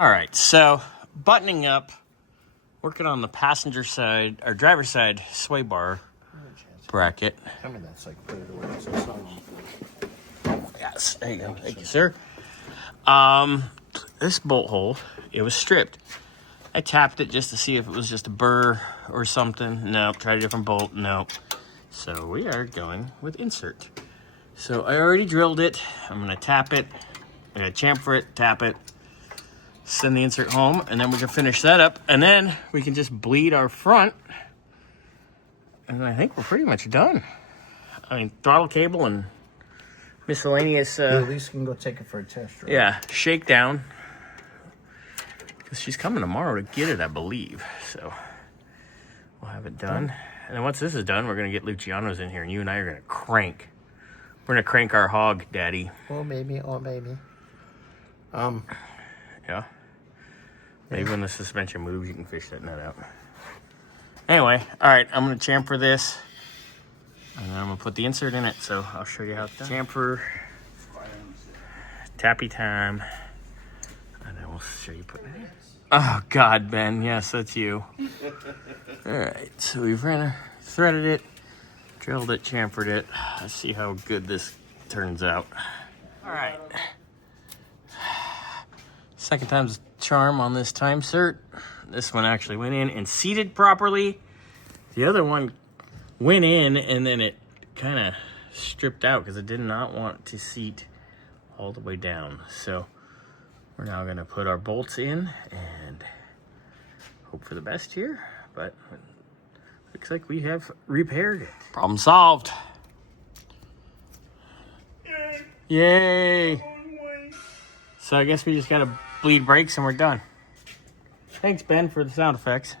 All right, so buttoning up, working on the passenger side, or driver's side sway bar bracket. Tell me that's like put it away. So it's not... Yes, there you go. Thank you, sir. This bolt hole, it was stripped. I tapped it just to see if it was just a burr or something. Nope, tried a different bolt. Nope. So we are going with insert. So I already drilled it. I'm gonna tap it. I'm gonna chamfer it, tap it, send the insert home, and then we can finish that up. And then we can just bleed our front. And I think we're pretty much done. I mean, throttle cable and miscellaneous. You at least can go take it for a test, right? Yeah, shakedown. Because she's coming tomorrow to get it, I believe. So we'll have it done. And then once this is done, we're going to get Luciano's in here, and you and I are going to crank. We're going to crank our hog, Daddy. Oh, baby. Oh, baby. Yeah. Maybe when the suspension moves, you can fish that nut out. Anyway, all right, I'm going to chamfer this. And then I'm going to put the insert in it, so I'll show you how it's done. Chamfer. Tappy time. And then we'll show you putting it in. Oh, God, Ben. Yes, that's you. All right, so we've threaded it, drilled it, chamfered it. Let's see how good this turns out. All right. Second time's a charm on this TimeSert. This one actually went in and seated properly. The other one went in and then it kind of stripped out because it did not want to seat all the way down. So we're now going to put our bolts in and hope for the best here. But it looks like we have repaired it. Problem solved. Yay! So I guess we just got to bleed brakes and we're done. Thanks, Ben, for the sound effects.